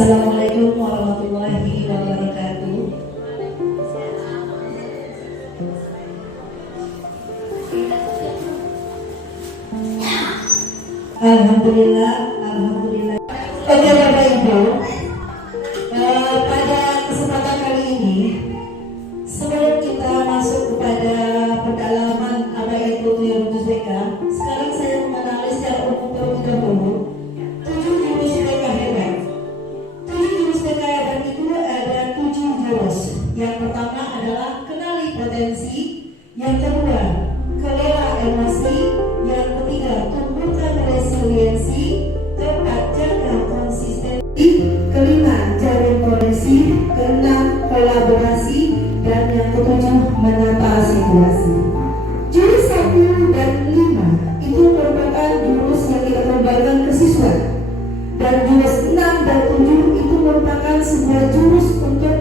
Assalamualaikum warahmatullahi wabarakatuh. Alhamdulillah, alhamdulillah. Oke Bapak Ibu, pada kesempatan kali ini, sebelum kita masuk kepada pendalaman apa itu Tuyul BK, sekarang saya mengenali secara umum terlebih dahulu 7 jurus BK hebat. 7 jurus BK hebat itu ada 7 jurus. Yang pertama adalah kenali potensi, yang kedua kelola emosi, yang ketiga tumbuhkan resiliensi, keempat jaga konsistensi, kelima jalin koneksi, keenam kolaborasi, dan yang ketujuh menata situasi. Jurus 1 dan 5 itu merupakan jurus yang kita kembangkan ke siswa, dan jurus 6 dan 7 itu merupakan sebuah jurus untuk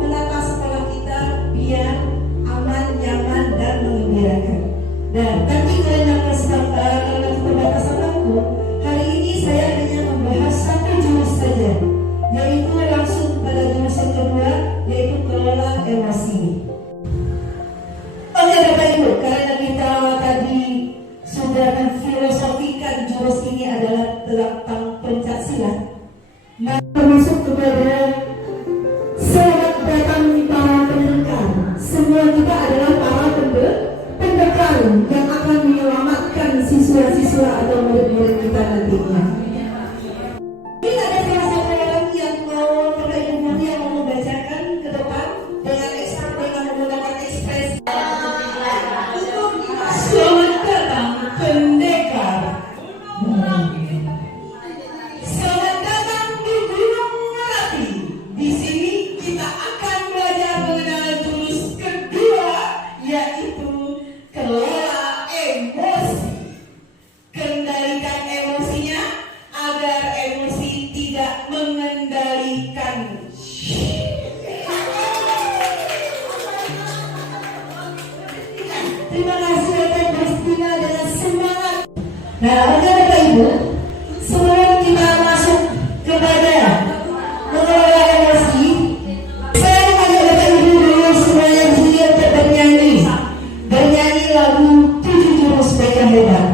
menata sekolah kita biar aman, nyaman, dan mengembirakan. Dan nanti karena keterbatasan waktu, hari ini saya hanya membahas 1 jurus saja, yaitu langsung pada jurus yang kedua, yaitu kelola emosi. Oke Bapak Ibu, karena kita tadi sudah memfilosofikan jurus ini adalah tentang pencaksilat, maka masuk kepada selamat datang para pendekar. Semua kita adalah para pendekar yang akan menyelamatkan siswa-siswa atau murid-murid kita nantinya. Ini ada salah satu orang yang mau Bapak Ibu yang mau membacakan ke depan dengan menggunakan ekspresi. Selamat datang pendekar. Selamat datang di Gunung Merapi. Di sini kita akan belajar mengenal jurus kedua, yaitu kelola emosi. Kendalikan emosinya agar emosi tidak mengendalikan. Terima kasih atas Kristina dengan semangat. Nah, oke Bapak Ibu, sebelum kita masuk kepada mengelola emosi, saya mengajak Bapak Ibu dulu semuanya di sini untuk bernyanyi lagu 7 jurus BK hebat.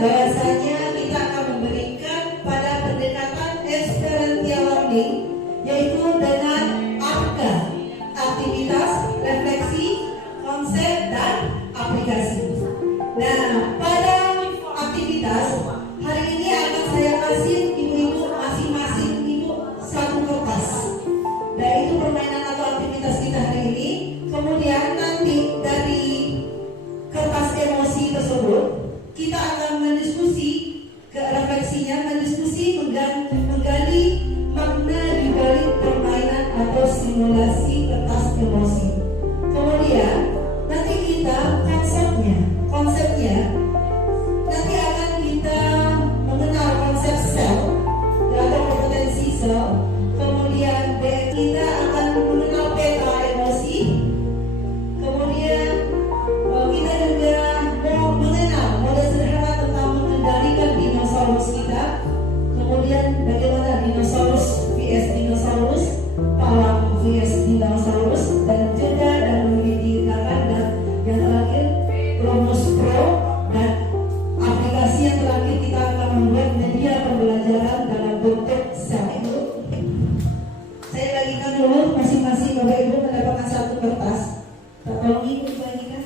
bahwasanya kita akan memberikan pada e-learning, yaitu dengan ARKA, aktivitas, refleksi, konsep, dan aplikasi. Nah, pada aktivitas hari ini akan saya kasih ibu-ibu masing-masing ibu satu kertas. Dan itu permainan atau aktivitas kita hari ini. Kemudian nanti dari kertas emosi tersebut kita akan mendiskusi ke refleksinya, mendiskusi menggali makna di balik permainan atau simulasi kertas emosi. Kemudian nanti kita konsepnya nanti akan kita mengenal konsep sel atau kompetensi sel. Kemudian kita akan mengenal peta emosi. Kemudian kita juga mau mengenal model sederhana tentang mengendalikan dinosaurus kita. Kemudian bagaimana dinosaurus vs dinosaurus, palang vs dinosaurus, dan juga dan membedakan, dan yang terakhir Rumus Pro, dan aplikasi yang terakhir kita akan membuat media pembelajaran dalam bentuk sel. Saya bagikan dulu masing-masing Bapak Ibu mendapatkan satu kertas. Tolong Ibu bagikan.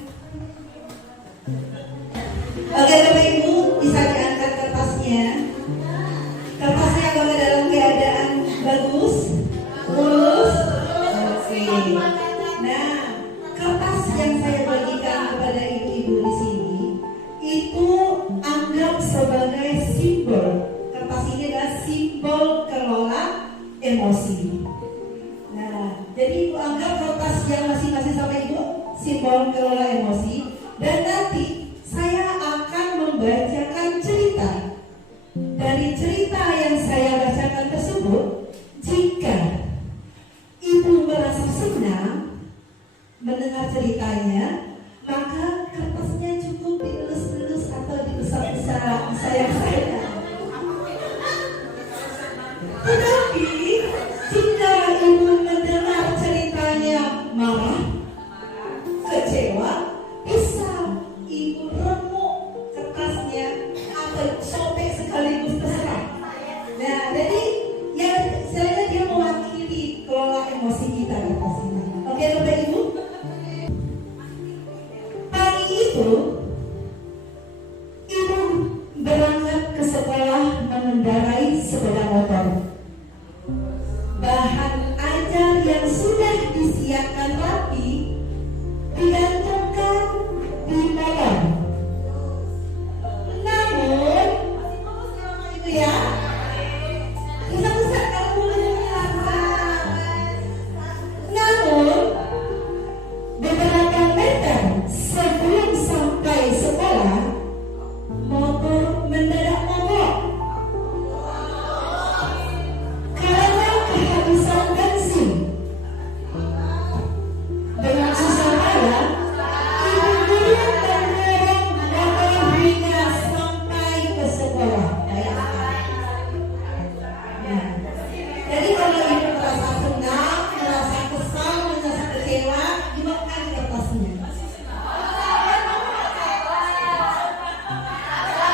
Oke Bapak Ibu, bisa diangkat kertasnya. Kertasnya apakah dalam keadaan bagus, mulus? Oke. Nah, kertas yang saya bagikan kepada ibu-ibu di sini itu anggap sebagai simbol. Kertas ini adalah simbol kelola emosi. Nah, jadi ibu anggap kertas yang masing-masing sama ibu simbol kelola emosi. Dan nanti saya akan membacakan cerita. Dari cerita yang saya bacakan tersebut, jika ibu merasa senang mendengar ceritanya, maka kertasnya cukup dielus-elus atau dibesar-besar, disayang-sayang. Tetapi jika ibu mendengar ceritanya marah, kecewa, bisa ibu remuk kertasnya atau sobek sekaligus terserah. Nah, jadi ya saya dia mewakili kelola emosi kita kertas ini. Oke Bapak Ibu. Pagi itu ibu berangkat ke sekolah mengendarai sepeda motor. Bahan ajar yang sudah disiapkan rapi digantungkan di motor. Namun, itu ya, bisa-bisa kamu merasa. Namun, beberapa meter sebelum sampai sekolah, motor mendadak mogok karena kehabisan bensin. Dengan susah payah, ibu guru mendorong motor hingga sampai ke sekolah. Nah, jadi kalau ibu merasa senang, merasa kesal, merasa kecewa, dimakan kertasnya.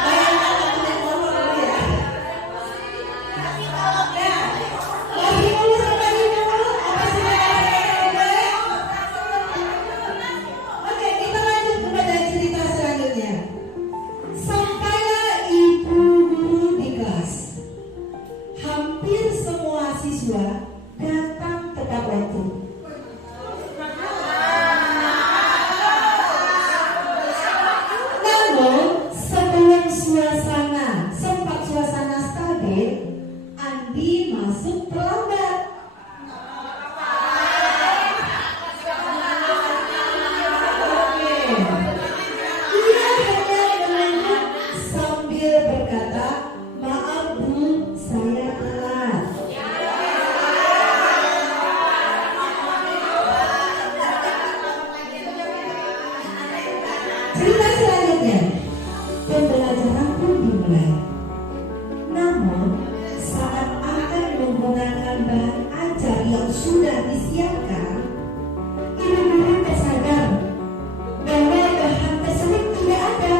Bayangkan aku naik motor dulu ya. Ya, masih dulu sampai ibu apa sudah boleh? Oke, kita lanjut kepada cerita selanjutnya. Sampailah ibu guru di kelas. Hampir semua siswa datang tepat waktu. Namun sebelum sempat suasana stabil, Andi masuk terlambat. Ia hanya menunduk sambil berkata, "Maaf Bu, saya telat." Cerita selanjutnya, pembelajaran pun dimulai. Namun, saat akan menggunakan bahan ajar yang sudah disiapkan, ibu guru tersadar bahwa bahan tersebut tidak ada.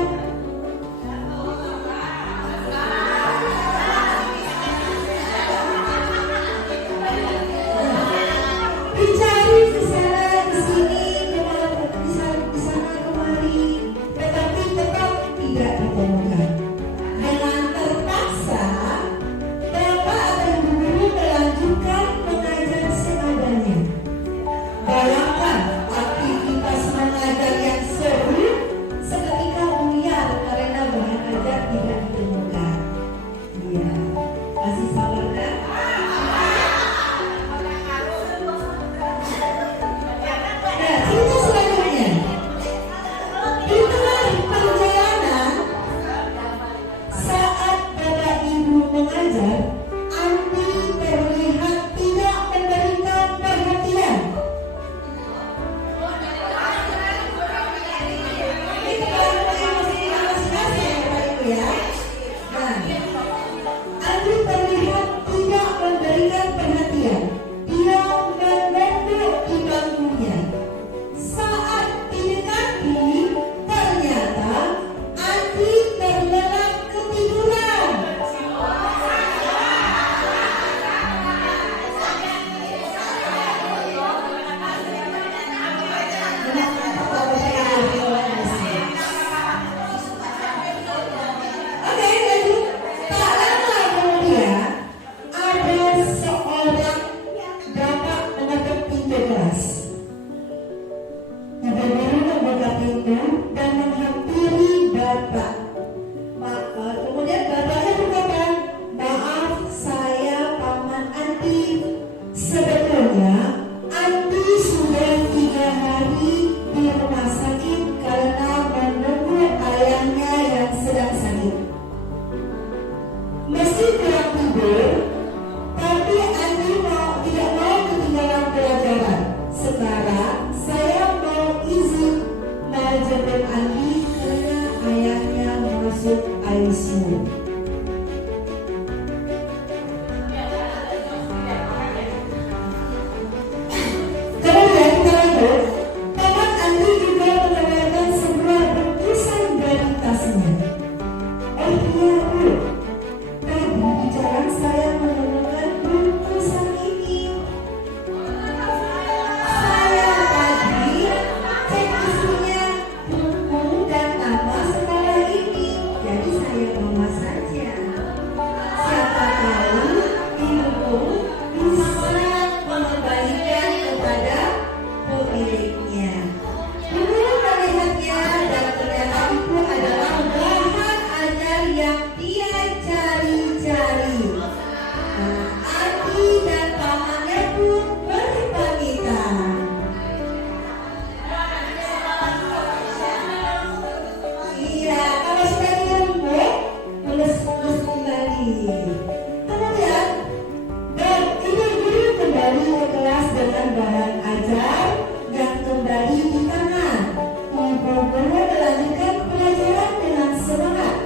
dengan bahan ajar yang kembali di tangan. Ibu guru melanjutkan pelajaran dengan semangat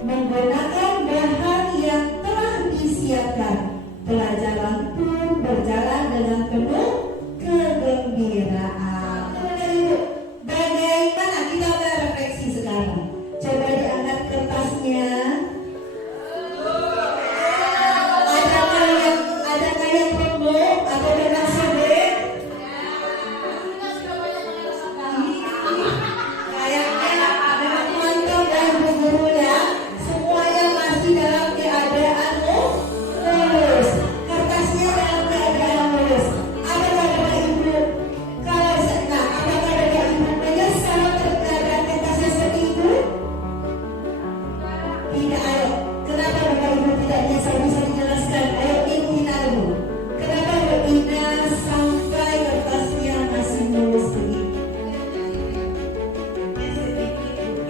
menggunakan bahan yang telah disiapkan. Pelajaran pun berjalan dengan penuh kegembiraan. Bagaimana kita berefleksi sekarang? Coba diangkat kertasnya. Adakah yang remuk atau dengan sobek? Kayaknya memang mantap ya ibu guru ya. Semuanya masih dalam keadaan lurus. Kertasnya dalam keadaan lurus. Apakah Bapak Ibu? Apakah Bapak Ibu menyesal terhadap kertasnya seperti itu? Tidak, ayo. Kenapa Bapak Ibu tidak menyesal? Bisa dijelaskan? Ayo Ibu kita dulu. Kenapa Bapak Ibu sampai kertasnya masih mulus begitu?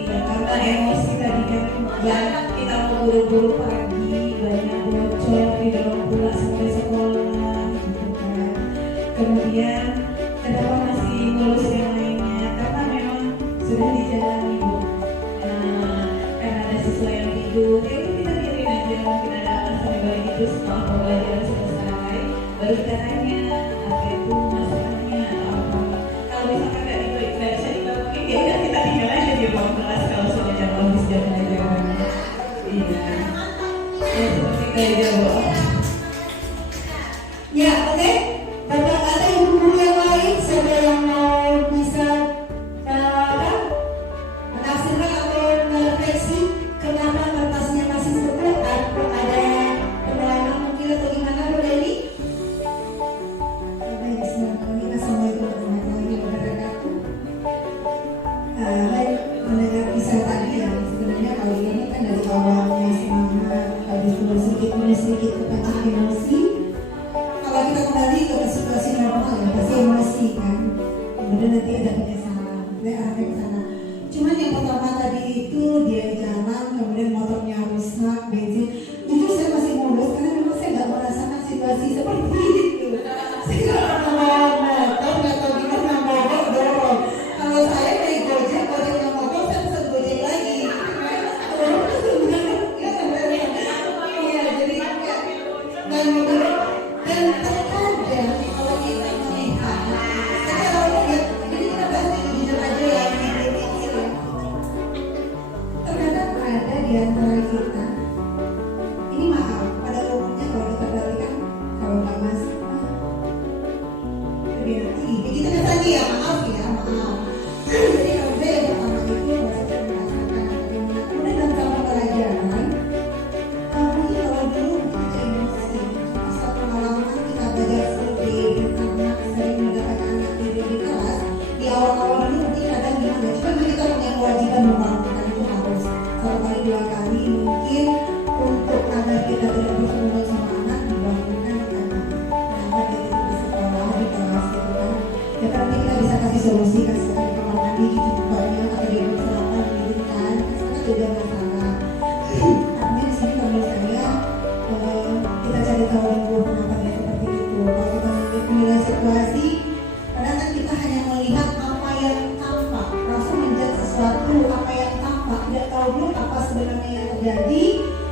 Ya, karena emosi tadi kan ya kita mau buru-buru pagi, banyak bocor di dalam pulang sampai sekolah gitu kan. Kemudian kenapa masih mulus yang lainnya? Karena memang sudah dijalani Bu. Karena ada siswa yang tidur, ya udah kita biarin aja, mungkin ada alasan yang baik itu setelah pembelajaran selesai, baru kita tanya apa itu masalahnya atau apa. Kalau misalkan nggak bisa dibangunin, ya udah kita tinggal aja di ruang kelas kalau sudah jam habis jam pelajaran. Iya. Ya seperti kayak gitu. Ya, oke. Bapak ada ibu guru yang lain, siapa yang mau bisa menafsirkan atau merefleksi kenapa kertasnya masih seperti atau ada pengalaman mungkin atau gimana Bu Leni? Baik, bismillahirrahmanirrahim. Assalamualaikum warahmatullahi wabarakatuh. Baik, mendengar kisah tadi ya, sebenarnya kalau ini kan dari awalnya semangat, habis itu sedikit kepancing emosi. Kalau kita kembali ke situasi normal ya, pasti emosi kan. Kemudian nanti ada penyesalan, arahnya ke sana. Cuman yang pertama tadi itu dia jalan, kemudian motornya rusak, bensin. Jujur saya masih mulus karena memang saya nggak merasakan situasi seperti itu. Saya nggak pernah bawa motor, nggak tahu gimana bawa dorong. Kalau saya naik gojek yang motor, saya pesan gojek lagi. Iya, jadi dan terkadang kalau kita melihat, kalau lihat, ini kita bahas jujur aja ya, terkadang ada di antara kita. Ini maaf, pada umumnya kalau kita perhatikan, kalau nggak masuk, lebih tinggi. Kita tadi ya maaf. Jadi kalau saya yang pertama itu saya merasakan bagaimana. Kemudian dalam sama pelajaran, mungkin kalau dulu kita emosi, setelah pengalaman kita belajar survei karena sering mendapatkan anak tidur di kelas. Di awal-awal dulu mungkin kadang gimana, cuma kita punya kewajiban membangunkan itu harus 1 kali 2 kali mungkin untuk agar kita tidak berkerumun sama anak dibangunkan karena dia itu di sekolah di kelas gitu kan. Ya tapi kita bisa kasih solusi, kasih ke kamar mandi cuci bukanya atau di rumah sarapan dihidupkan, karena tidak masalah. Artinya di sini kalau saya kita cari tahu dulu kenapa dia seperti itu. Kalau kita menilai situasi, kadang kan kita hanya melihat apa yang tampak, langsung menjudge sesuatu apa yang tampak, tidak tahu dulu apa sebenarnya yang terjadi,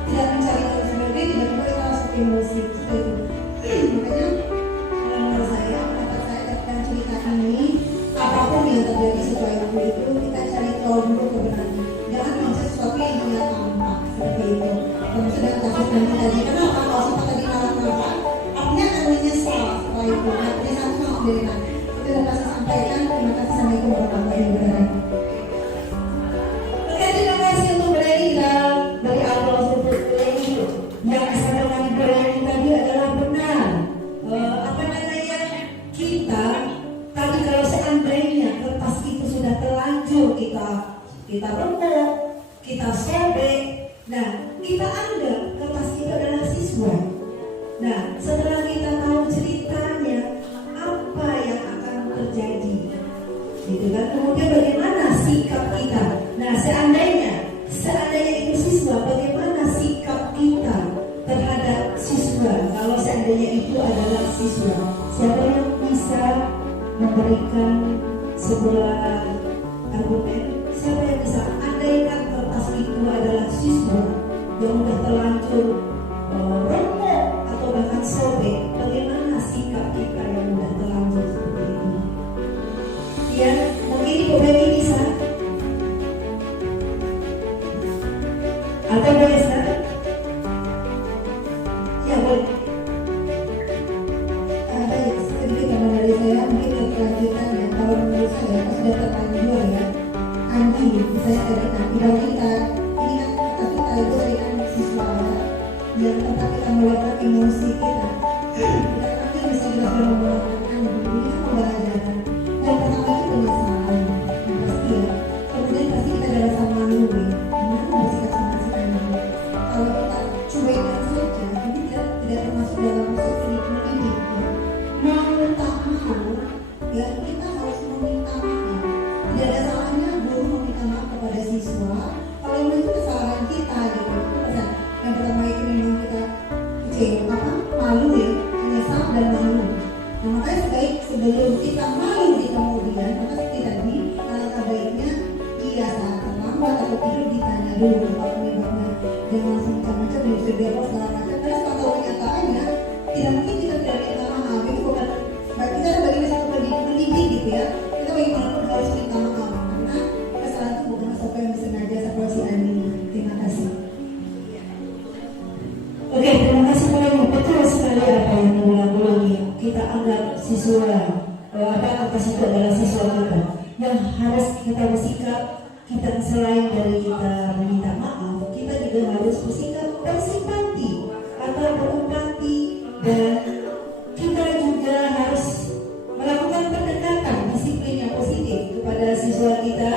tidak mencari tahu sebenarnya, tidak kita langsung emosi seperti itu. Makanya menurut saya, pendapat saya tentang cerita ini, apapun yang terjadi setelah itu kita cari tahu dulu kebenarannya. Jangan menjudge sesuatu yang hanya tampak seperti itu. Kalau sudah takut nanti tadi, kenapa kalau sempat tadi marah-marah, artinya akan menyesal setelah itu. Nah, menyesal itu langsung dirikan. Itu dapat saya sampaikan. Terima kasih. Assalamualaikum warahmatullahi wabarakatuh. Oke, terima kasih untuk Bu Leni dari awal untuk Bu Leni. Yang disampaikan Bu Leni tadi adalah benar. Kita tadi kalau seandainya kertas itu sudah terlanjur kita remuk, kita sobek, nah kita anggap kertas itu adalah siswa. Nah setelah kita tahu ceritanya apa yang akan terjadi, gitu kan? Kemudian bagaimana sikap kita? Nah seandainya itu siswa, bagaimana sikap kita terhadap siswa? Kalau seandainya itu adalah siswa, siapa yang bisa memberikan sebuah argumen. Siapa yang bisa andaikan kertas itu adalah siswa yang sudah terlanjur rokok atau bahkan sobek, bagaimana sikap kita yang sudah terlanjur seperti ini? Ya, mungkin Ibu Baby bisa atau boleh Ustaz? Ya boleh. Baik, sedikit gambar dari saya, mungkin kelanjutan ya. Kalau menurut saya, kalau sudah terlanjur ya, Andi, misalnya dari bidang kita, ini kan kita itu kan siswa ya, yang tempat kita meluapkan emosi kita. Kita kan bisa juga meluapkan Andi, ini kan pembelajaran. Yang pertama itu penyesalan, yang pasti ya. Kemudian pasti kita ada rasa malu ya. Gimana bersikap sama si Andi? Kalau kita cuekkan saja, ini tidak termasuk dalam spirit mendidik ya. Mau tak mau ya kita harus meminta maaf. Tidak ada salahnya guru meminta maaf kepada siswa kalau memang itu kesalahan kita gitu. Yang pertama itu memang kita malu ya, menyesal dan malu. Nah makanya sebelum kita malu di kemudian, maka tadi alangkah baiknya iya saat terlambat atau tidur ditanya dulu penyebabnya. Jangan langsung macam-macam ya sudah biar segala macam. Karena kalau kenyataannya tidak mungkin kita tidak minta maaf. Itu bukan berarti kita bagi satu pendidik gitu ya. Kita bagaimanapun harus minta maaf karena kesalahan itu bukan sesuatu yang disengaja seperti si Andi. Terima kasih. Oke, terima kasih banyak. Betul sekali apa yang diulang-ulangi. Kita anggap siswa, atas itu adalah siswa kita. Yang harus kita bersikap, kita selain dari kita meminta maaf, kita juga harus bersikap bersimpati atau berempati, dan kita juga harus melakukan pendekatan disiplin yang positif kepada siswa kita.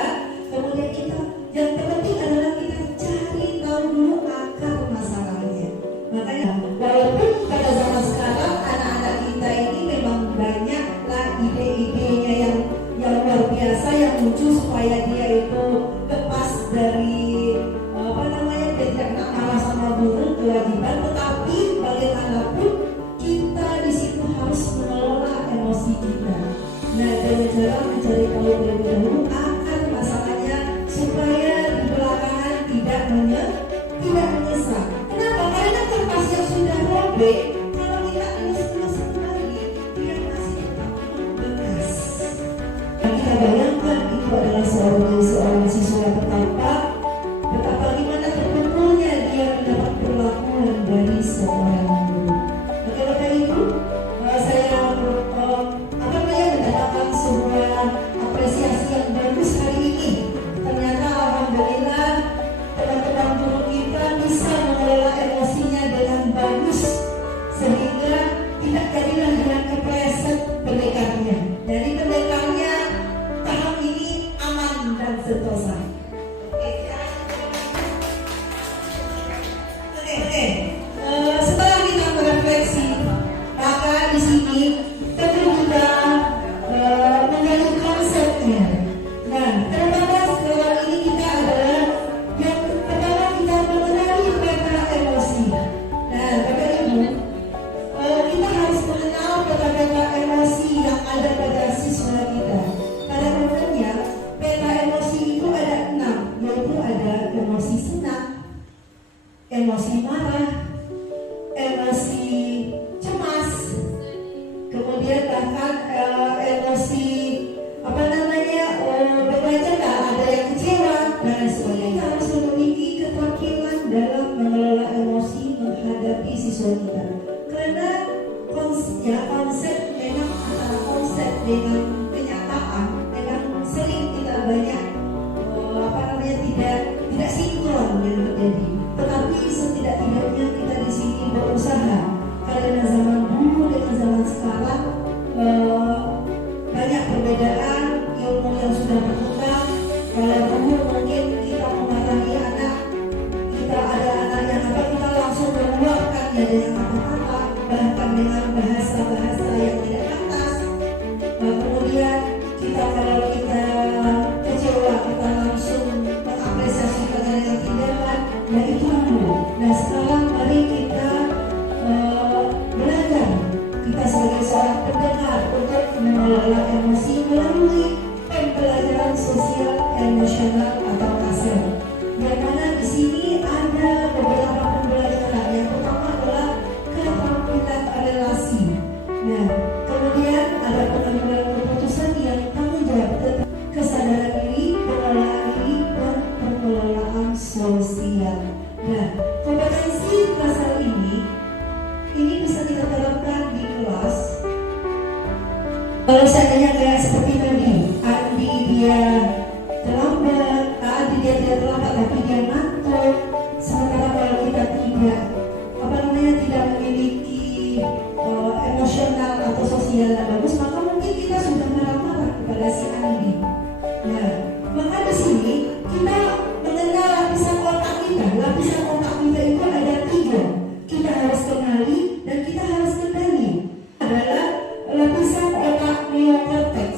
Kemudian kita, yang terpenting adalah kita cari tahu dulu akar masalahnya. Makanya walaupun pada zaman sekarang anak-anak kita ini memang banyaklah ide-idenya yang luar biasa yang muncul supaya dia itu lepas dari dia tidak nak marah sama guru, kewajiban. Tetapi bagaimanapun kita di situ harus mengelola emosi kita. Nah, dengan cara mencari tahu terlebih dahulu akar masalahnya supaya di belakangan tidak menyesal. Kenapa? Karena kertas yang sudah robek, kalau kita elus-elus kembali, dia masih tetap membekas. Kita bayangkan itu adalah seorang siswa yang betapa gimana terpukulnya dia mendapat perlakuan dari seorang guru. Maka dari itu saya mendapatkan sebuah apresiasi yang bagus hari ini. Ternyata alhamdulillah teman-teman guru kita bisa mengelola emosinya dengan bagus sehingga tidak jadilah dengan kepleset pendekarnya. Jadi pendekarnya tahap ini aman dan sentosa. Setelah kita merefleksi, maka di sini tentu kita menggali konsepnya. Nah, terutama sekarang ini kita adalah yang pertama kita mengenali peta emosi. Nah, Bapak Ibu, kita harus mengenal peta emosi yang ada pada siswa kita. Pada umumnya, peta emosi itu ada 6, yaitu ada emosi senang, emosi marah, emosi cemas, kemudian bahkan emosi berbaca, ada yang kecewa dan lain sebagainya. Kita harus memiliki keterampilan dalam mengelola emosi menghadapi siswa kita. Karena konsep memang antara konsep dengan kenyataan memang sering kita banyak tidak sinkron yang terjadi. Tetapi setidak-tidaknya kita di sini berusaha karena zaman dulu dengan zaman sekarang mengelola emosi melalui pembelajaran sosial emosional atau KASEL. Yang mana di sini ada beberapa pembelajaran. Yang pertama adalah keterampilan relasi. Nah, kemudian ada pengambilan keputusan yang tanggung jawab tentang kesadaran diri, pengelolaan diri, dan pengelolaan sosial. Nah, kompetensi KASEL ini bisa kita terapkan di kelas. Kalau seandainya kayak seperti tadi, Andi dia terlambat, Andi dia tidak terlambat tapi dia ngantuk. Sementara kalau kita tidak memiliki emosional atau sosial yang bagus, maka mungkin kita sudah marah-marah kepada si Andi. Nah, maka di sini kita mengenal lapisan otak kita. Lapisan otak kita itu ada 3. Kita harus kenali dan kita harus kendali. Adalah lapisan otak neokortex,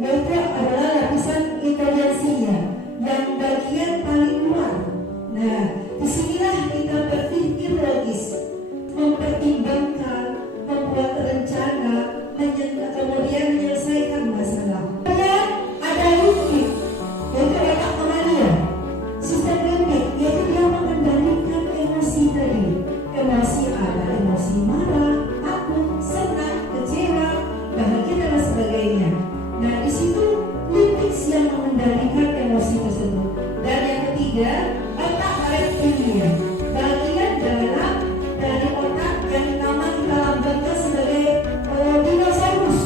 yaitu adalah lapisan intelijensinya yang bagian paling luar. Nah, disinilah kita berpikir logis, mempertimbangkan, membuat rencana, kemudian menyelesaikan masalah. Kemudian ada limbik, yaitu otak mamalia. Sistem limbik, yaitu dia mengendalikan emosi tadi. Emosi ada emosi marah, takut, senang, kecewa, bahagia dan sebagainya. Nah, di situ limbik yang mengendalikan emosi tersebut. Dan yang ketiga, otak reptilia, bagian dalam dari otak yang nama kita lambangkan sebagai dinosaurus.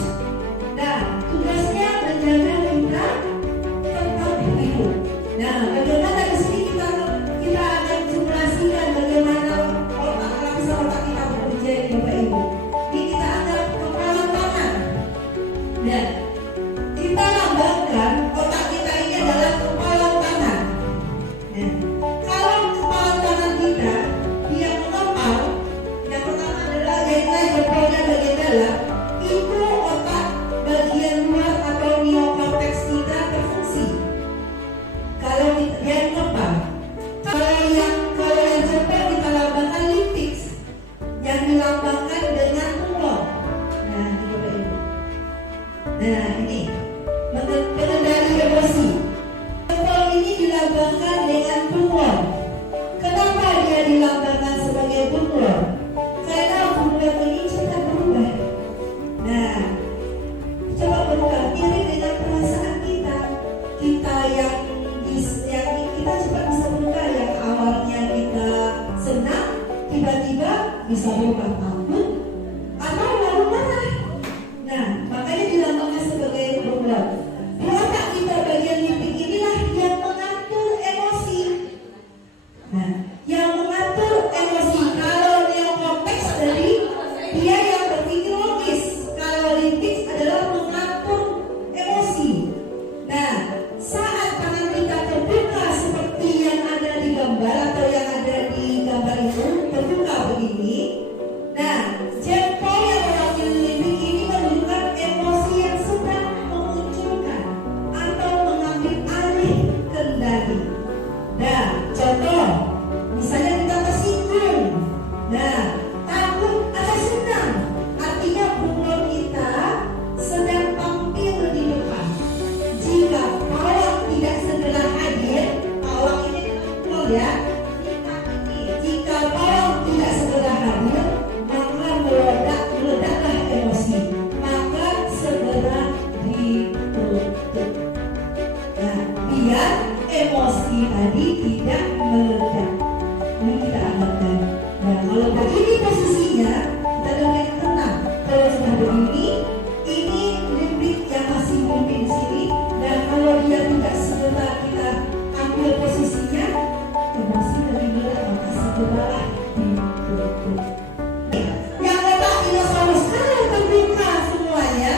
Nah, tugasnya menjaga kita tetap hidup. Nah, bagaimana di sini kita akan simulasikan bagaimana lapisan otak kita bekerja, Bapak Ibu. Ini kita anggap kepala tangan. Nah, kita lambangkan otak kita ini adalah kepala tangan. Nah, kalau kepala tangan kita dia mengepal, yang pertama adalah jadilah jempolnya bagian dalam, itu otak bagian luar atau neokortex kita berfungsi. Kalau dia mengepal, kalau yang jempol kita lambangkan limbik, yang dilambangkan dengan uang. Nah, ini Bapak Ibu. Nah, ini pengendali emosi. Jempol ini dilambangkan dengan bunglon. Kenapa dia dilambangkan sebagai bunglon? Karena bunglon ini cepat berubah. Nah, coba berubah mirip dengan perasaan kita. Kita yang kita cepat bisa berubah. Yang awalnya kita senang, tiba-tiba bisa berubah takut atau lalu marah. Nah, makanya dilambangkan sebagai bunglon. Di otak kita bagian limbik inilah yang mengatur emosi. Nah, yang mengatur emosi. Kalau neokortex tadi dia yang berpikir logis. Kalau limbik adalah mengatur emosi. Nah, saat tangan kita terbuka seperti yang ada di gambar atau yang ada di gambar itu terbuka begini. Nah, jempol yang mewakili limbik ini menunjukkan emosi yang sedang memunculkan atau mengambil alih kendali. Nah, contoh, misalnya kita tersinggung. Nah, takut atau senang, artinya bunglon kita sedang tampil di depan. Jika pawang tidak segera hadir, pawang ini bunglon ya. Jika pawang tidak segera hadir, maka meledaklah emosi, maka segera ditutup. Nah, biar emosi tadi tidak meledak. Ini kita amalkan. Nah, kalau begini posisinya, kita dengan tenang. Kalau sudah begini, ini limbik yang masih memimpin di sini. Dan kalau dia tidak segera kita ambil posisinya, emosi tadi meledak, maka segera ditutup. Yang otak dinosaurus kalau terbuka semuanya,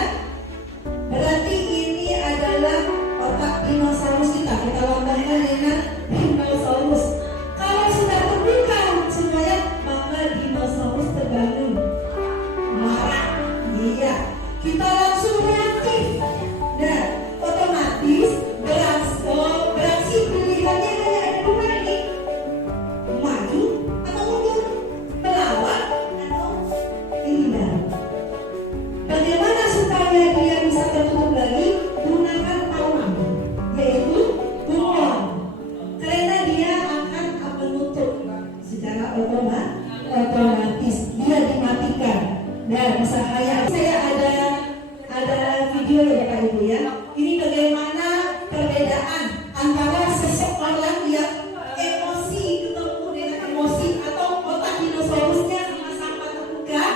berarti ini adalah otak dinosaurus kita. Kita lambangkan dengan dinosaurus. Kalau sudah terbuka semuanya, maka dinosaurus terbangun, marah. Iya, kita langsung reaktif. Nah, otomatis beraksi pilihannya hanya ada 2 ini. Maju atau mundur, melawan atau hindar. Bagaimana supaya dia bisa bisa tertutup lagi, gunakan pawang, yaitu bengong, karena dia akan menutup secara otomatis, dia dimatikan. Dan saya ada video ya Bapak Ibu ya. Ini bagaimana perbedaan antara seseorang yang emosi ketemu dengan emosi atau otak dinosaurusnya sama-sama terbuka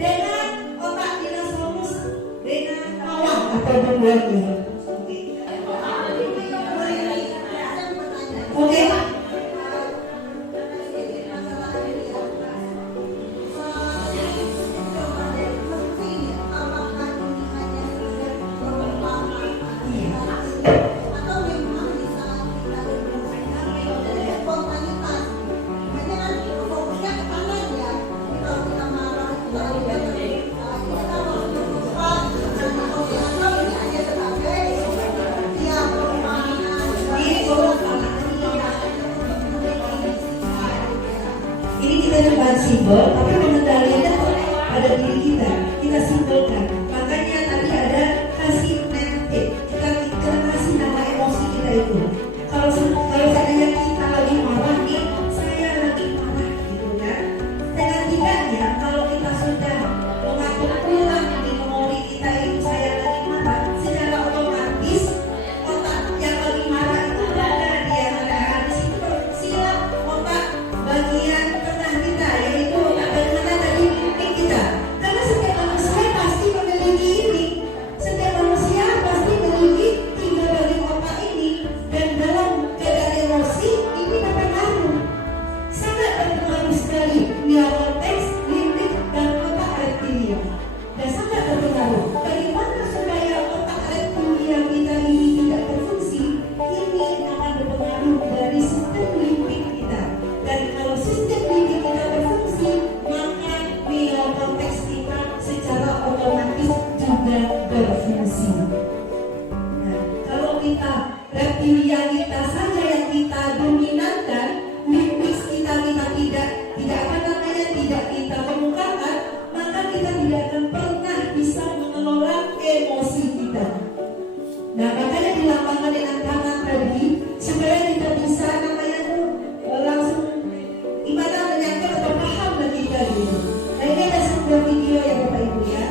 dengan otak dinosaurus dengan pawang atau bengongnya. Oke. Ini kita bukan simbol, tapi pengendaliannya pada diri kita. Kita simbolkan. Makanya tadi ada kasih name, kita kasih nama emosi kita itu. Kalau seandainya kita lagi marah nih, saya lagi marah gitu kan. Dengan tidaknya kalau kita sudah mengatur ulang di memori kita itu saya lagi marah, secara otomatis otak yang lagi marah itu berada di yang ada di situ silap otak bagian tengah kita, yaitu otak bagaimana tadi mimpi kita. Karena setiap manusia pasti memiliki ini, setiap manusia pasti memiliki 3 bagian otak ini, dan dalam keadaan emosi ini berpengaruh, sangat berpengaruh sekali neokorteks, limbik, dan otak reptilia, dan sangat berpengaruh. Bagaimana supaya otak reptilia kita ini tidak berfungsi? Ini akan berpengaruh dari sistem limbik kita, dan kalau sistem limbik kita berfungsi, maka neokorteks kita secara otomatis juga berfungsi. Nah, kalau kita reptilia kita saja yang kita dominankan, limbik kita tidak kita kemukakan, maka kita tidak akan pernah bisa mengelola emosi kita. Nah, makanya dilambangkan dengan tangan tadi supaya kita bisa langsung gimana menyangka atau paham lagi tadi. Nah, ini ada sebuah video ya Bapak Ibu ya.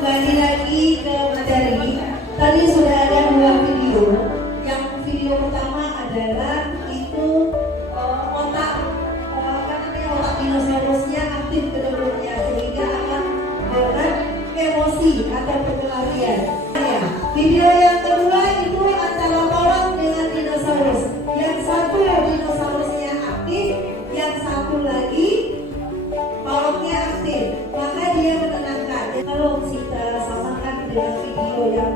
Kembali lagi ke materi. Tadi sudah ada 2 video. Yang video pertama adalah itu otak otak dinosaurusnya aktif ke dalamnya sehingga akan membuat emosi atau pengelarian. Ya. Video yang kedua itu antara pawang dengan dinosaurus. Yang satu dinosaurusnya aktif, yang satu lagi pawangnya aktif. Maka dia menenangkan. Kalau kita samakan dengan video yang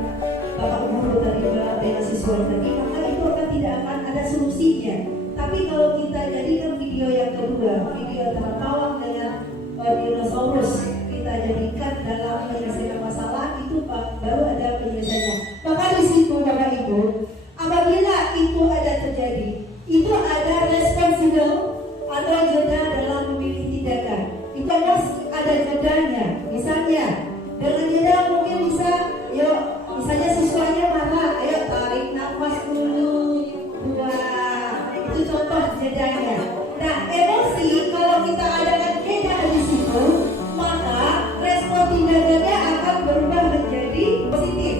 Bapak Guru tadi dengan siswa tadi, maka itu tidak akan ada solusinya. Tapi kalau kita jadikan video yang kedua, video antara pawang dengan dinosaurus, kita jadikan dalam menyelesaikan masalah, itu baru ada penyelesaiannya. Maka di situ Bapak Ibu, apabila itu ada terjadi, itu ada responsibel atau jeda dalam memilih tindakan. Itu harus ada jedanya. Misalnya dengan jeda mungkin bisa, yuk misalnya siswanya marah, ayo tarik nafas dulu, itu contoh jedanya. Nah, emosi kalau kita adakan jeda di situ, maka respon tindakannya akan berubah menjadi positif.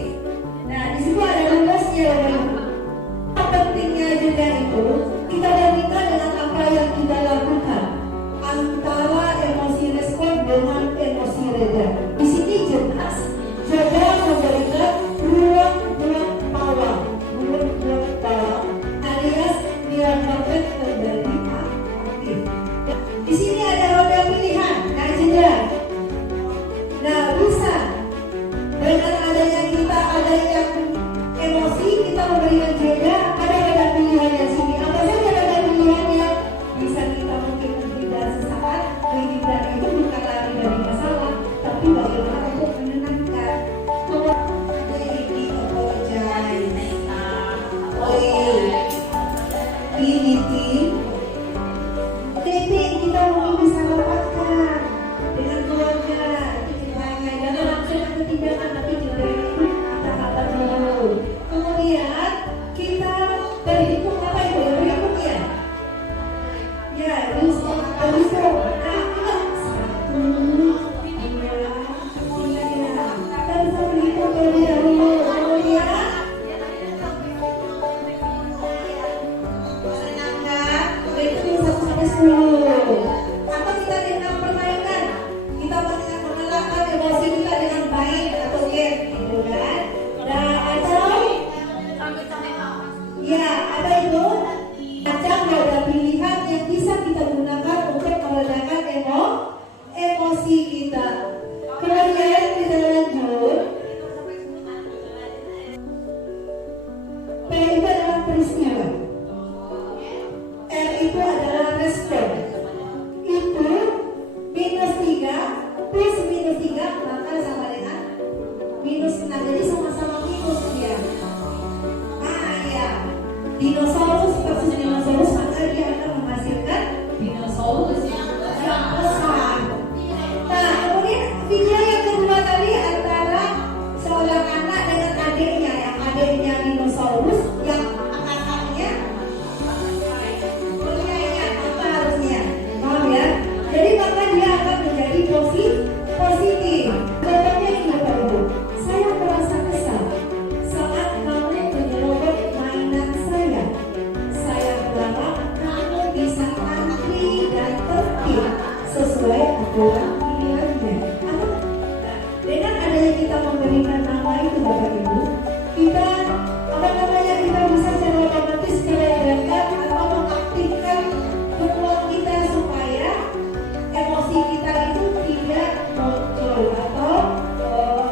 dinosaurus versus dinosaurus, maka dia akan menghasilkan dinosaurus yang besar. Nah, kemudian video yang kedua tadi antara seorang anak dengan adiknya, yang adiknya dinosaurus, yang kakaknya apa harusnya? Paham ya? Jadi maka dia akan menjadi positif. Contohnya ini Bapak Ibu, saya merasa kesal saat kamu menyerobot mainan saya. Saya berharap kamu bisa antri dan tertib sesuai aturan pilihannya. Dengan adanya kita memberikan nama itu Bapak Ibu, kita kita bisa secara otomatis meredakan atau mengaktifkan hormon kita supaya emosi kita itu tidak muncul atau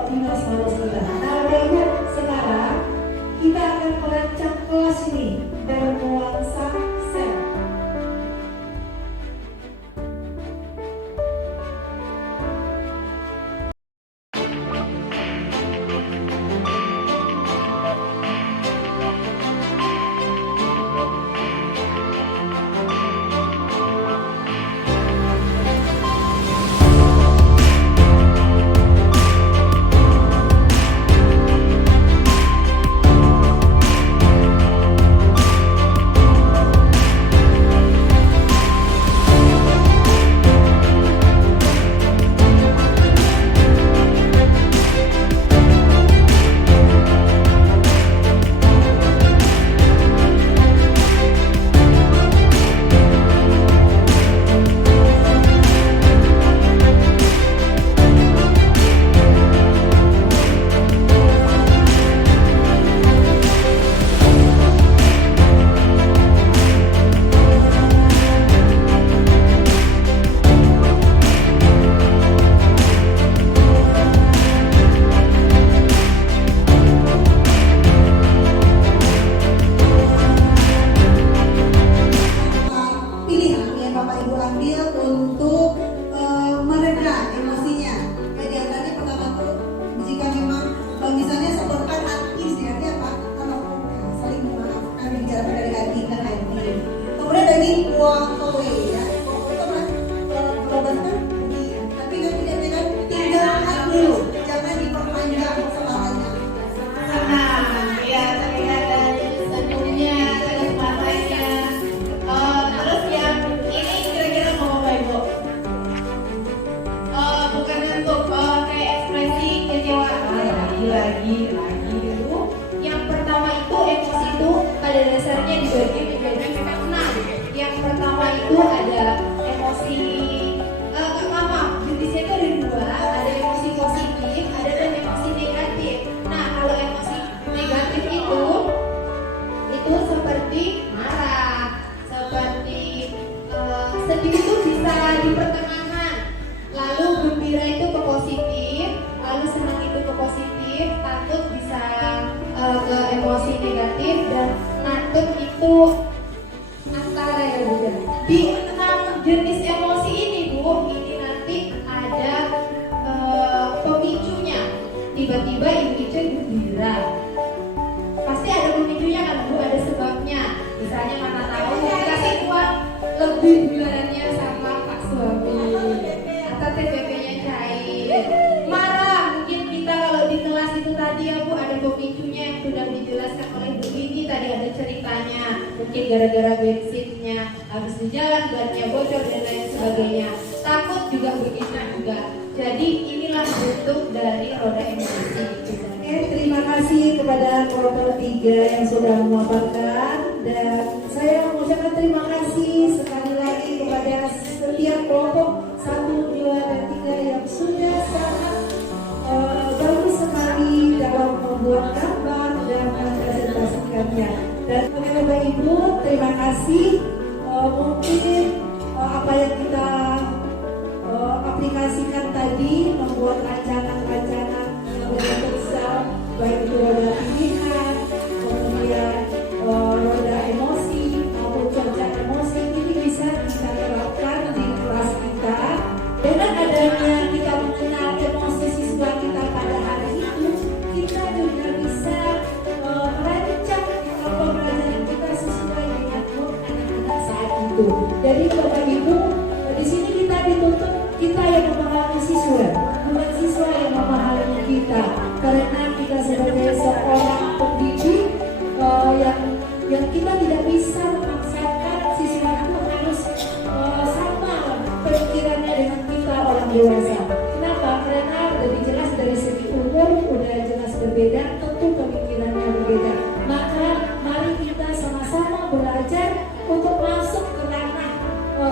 dinosaurus kita. Nah Bapak Ibu, sekarang kita akan merancang kelas ini bernuansa sel. Pilihan yang Bapak Ibu ambil untuk mereda emosinya. Jadi tadi pertama tuh jika memang misalnya seperti hati sebenarnya apa? Kalau saling memaafkan bicara dari hati ke hati. Kemudian dari buang away ya. Itu kan berobatkan pergi. Tapi kan tidak dengan tinggalkan dulu. Jangan diperpanjang selamanya. Ya, terlihat dari senyumnya, terus matanya. Terus yang ini kira-kira mau apa Ibu? Bukan untuk kayak ekspresi kecewaan. Lagi dulu. Yang pertama itu emosi itu pada dasarnya dibagi menjadi 6. Yang pertama itu ada emosi jenisnya itu ada 2, ada emosi positif, ada dan emosi negatif. Nah, kalau emosi negatif itu seperti marah, seperti sedih itu bisa di pertengahan, lalu gembira itu ke positif, lalu senang itu ke positif, takut bisa ke emosi negatif, dan nakut itu antara ya Bu. Di 6 jenis emosi ini Bu, ini nanti ada pemicunya. Tiba-tiba ibu itu gembira, pasti ada pemicunya kan Bu, ada sebabnya. Misalnya mana tahu dikasih uang lebih bulanannya sama Pak suami, atau TPP-nya cair. Marah, mungkin kita kalau di kelas itu tadi ya Bu, ada pemicunya yang sudah dijelaskan oleh Bu ini tadi, ada ceritanya. Mungkin gara-gara bensinnya habis di jalan, bannya bocor dan lain sebagainya. Takut juga begitu juga. Jadi inilah bentuk dari roda emosi. Terima kasih kepada kelompok 3 yang sudah memaparkan, dan saya mengucapkan terima kasih sekali lagi kepada setiap kelompok 1, 2, dan 3 yang sudah sangat bagus sekali dalam membuat gambar dan mempresentasikannya. Dan Bapak Ibu, terima kasih. Mungkin apa yang kita aplikasikan tadi, membuat rancangan-rancangan untuk sel, baik itu roda pilihan, kemudian roda emosi maupun cuaca emosi, ini bisa kita terapkan di kelas kita. Dengan adanya kita mengenal emosi siswa kita pada hari itu, kita juga bisa merancang pembelajaran kita itu. Jadi Bapak Ibu, di sini kita dituntut kita yang memahami siswa, bukan siswa yang memahami kita. Karena kita sebagai seorang pendidik yang kita tidak bisa memaksakan siswa itu harus sama pemikirannya dengan kita orang dewasa. Kenapa? Karena lebih jelas dari segi umur udah jelas berbeda, tentu pemikirannya berbeda. Maka mari kita sama-sama belajar untuk masuk ke ranah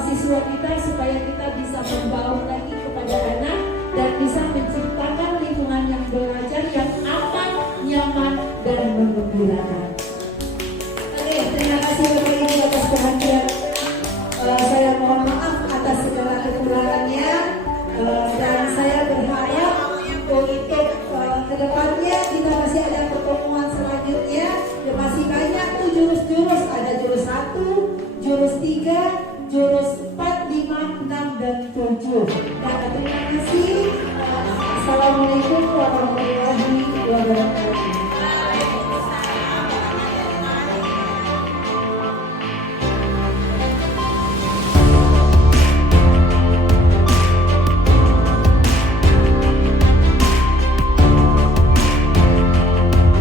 siswa kita supaya kita bisa membaur lagi kepada anak dan bisa menciptakan lingkungan yang belajar yang aman, nyaman, dan menggembirakan. Oke, terima kasih Bapak Ibu atas perhatian. Saya mohon maaf atas segala kekurangannya dan saya berharap untuk kedepannya kita masih ada pertemuan selanjutnya. Ya, masih banyak tuh jurus-jurus, ada jurus 1, jurus 3, jurus 4, 5, 6, dan 7. Nah, terima kasih. Assalamualaikum warahmatullahi wabarakatuh.